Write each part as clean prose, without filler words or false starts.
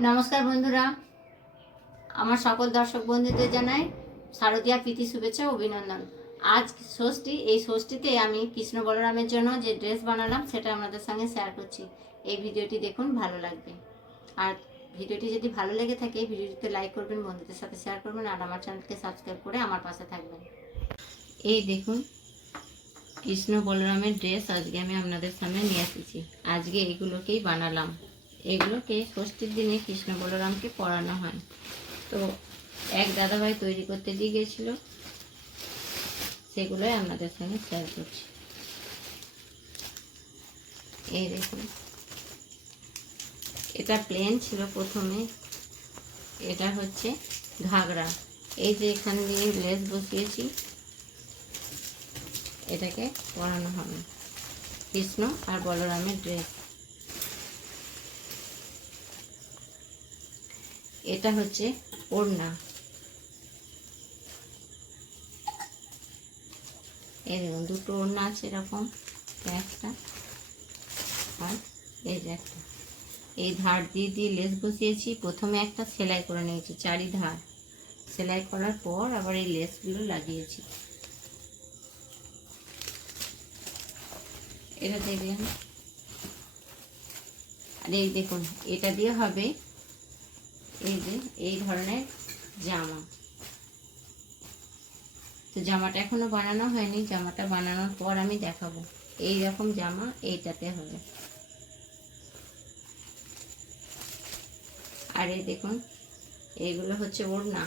নমস্কার বন্ধুরা, আমার সকল দর্শক বন্ধুদের জানাই শারদীয়া প্রীতি শুভেচ্ছা অভিনন্দন। আজ ষষ্ঠী, এই ষষ্ঠীতে আমি কৃষ্ণ বলরামের জন্য যে ড্রেস বানালাম সেটা আপনাদের সঙ্গে শেয়ার করছি। এই ভিডিওটি দেখুন, ভালো লাগবে। আর ভিডিওটি যদি ভালো লেগে থাকে ভিডিওটিতে লাইক করবেন, বন্ধুদের সাথে শেয়ার করবেন, আর আমার চ্যানেলকে সাবস্ক্রাইব করে আমার পাশে থাকবেন। এই দেখুন কৃষ্ণ বলরামের ড্রেস আজকে আমি আপনাদের সামনে নিয়ে এসেছি। আজকে এগুলোকেই বানালাম। এগুলোকে ষষ্ঠীর দিনে কৃষ্ণ বলরামকে পরানো হয়। তো এক দাদাভাই তৈরি করতে দিয়ে গেছিল, সেগুলোই আপনাদের সঙ্গে শেয়ার করছি। এই দেখুন, এটা প্লেন ছিল প্রথমে, এটা হচ্ছে ঘাগরা। এই যে এখানে দিয়ে লেস বসিয়েছি, এটাকে পরানো হবে। কৃষ্ণ আর বলরামের ড্রেস। এটা হচ্ছে ওড়না। এই দেখুন দুটো ওড়না আছে, এরকম একটা আর এই যে একটা। এই ধার দিয়ে দিয়ে লেস বসিয়েছি। প্রথমে একটা সেলাই করে নিয়েছি, চারি ধার সেলাই করার পর আবার এই লেসগুলো লাগিয়েছি। এটা দেখলেন। আর এই দেখুন, এটা দিয়ে হবে এই যে এই ধরনের জামা। তো জামাটা এখনো বানানো হয়নি, জামাটা বানানোর পর আমি দেখাবো। এই রকম জামা এইটাতে হবে। আর এই দেখুন, এইগুলো হচ্ছে ওড়না।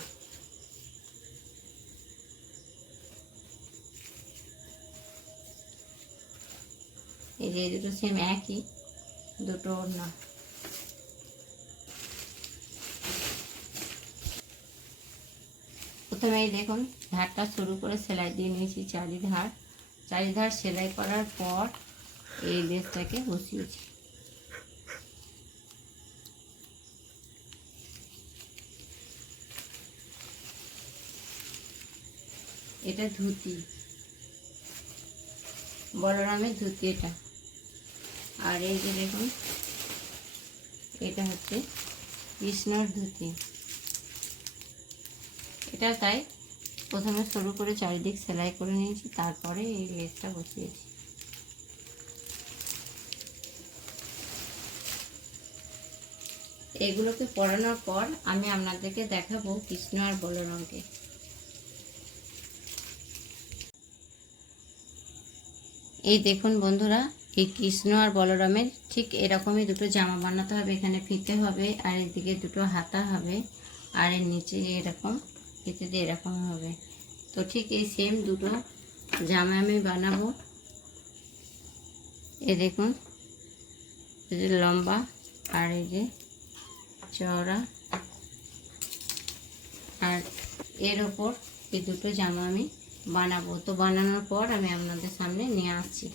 এই যে দুটো সেম একই, দুটো ওড়না। প্রথমে এই দেখুন ধারটা শুরু করে সেলাই দিয়ে নিয়েছি, চারিধার সেলাই করার পর এই লেসটাকে বসিয়েছি। এটা ধুতি, বলরামের ধুতি এটা। আর এই যে দেখুন, এটা হচ্ছে কৃষ্ণর ধুতি। এটা তাই প্রথমে শুরু করে চারিদিক সেলাই করে নিয়েছি, তারপরে এই লেসটা বসিয়েছি। এগুলোকে পরানোর পর আমি আপনাদেরকে দেখাবো কৃষ্ণ আর বলরামকে। এই দেখুন বন্ধুরা, এই কৃষ্ণ আর বলরামের ঠিক এরকমই দুটো জামা বানাতে হবে। এখানে ফিতে হবে, আর এদিকে দুটো হাতা হবে, আর এর নিচে এরকম ফিতে দিয়ে এরকম হবে। তো ঠিক এই সেম দুটো জামা আমি বানাবো। এই দেখুন, এই যে লম্বা আর এই যে চওড়া, আর এর ওপর এই দুটো জামা আমি বানাবো। তো বানানোর পর আমি আপনাদের সামনে নিয়ে আসছি।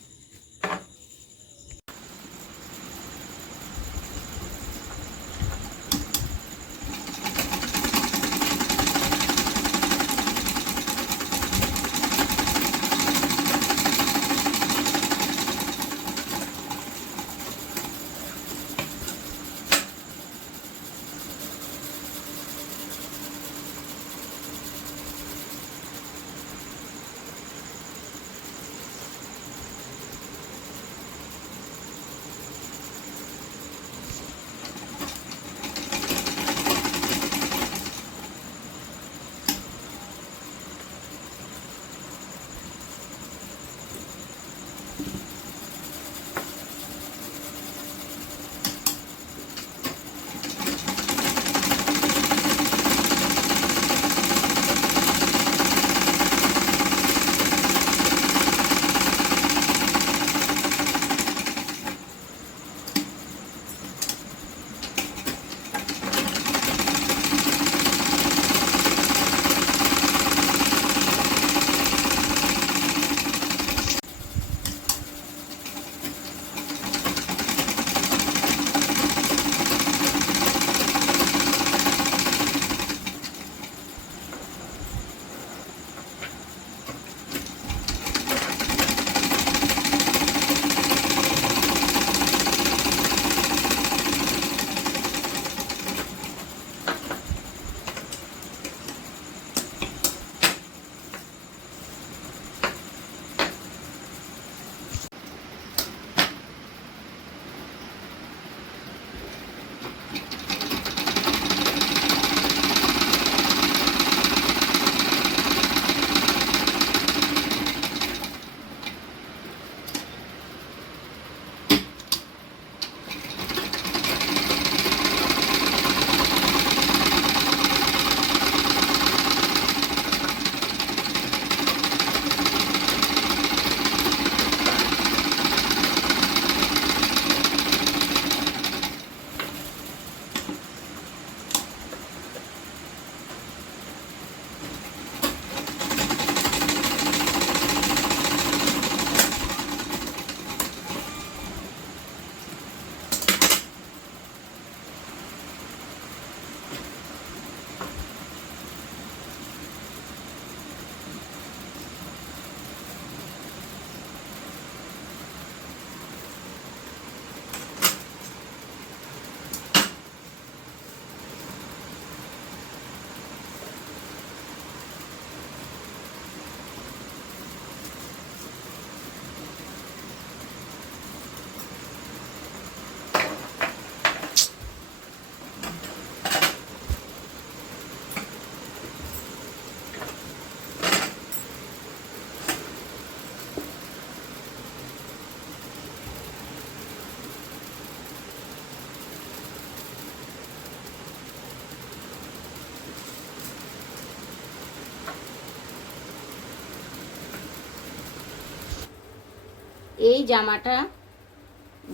এই জামাটা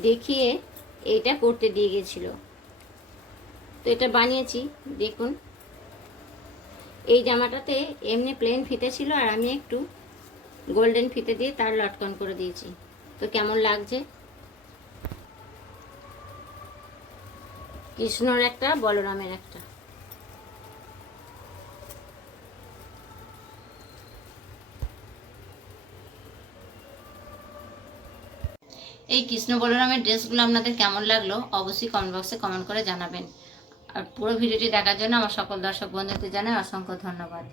দেখিয়ে এইটা করতে দিয়ে গেছিল, তো এটা বানিয়েছি। দেখুন, এই জামাটাতে এমনি প্লেন ফিতে ছিল, আর আমি একটু গোল্ডেন ফিতে দিয়ে তার লটকন করে দিয়েছি। তো কেমন লাগছে? কৃষ্ণর একটা, বলরামের একটা। এই কৃষ্ণ বলরামের ড্রেসগুলো আপনাদের কেমন লাগলো অবশ্যই কমেন্ট বক্সে কমেন্ট করে জানাবেন। আর পুরো ভিডিওটি দেখার জন্য আমার সকল দর্শক বন্ধুদের জানাই অসংখ্য ধন্যবাদ।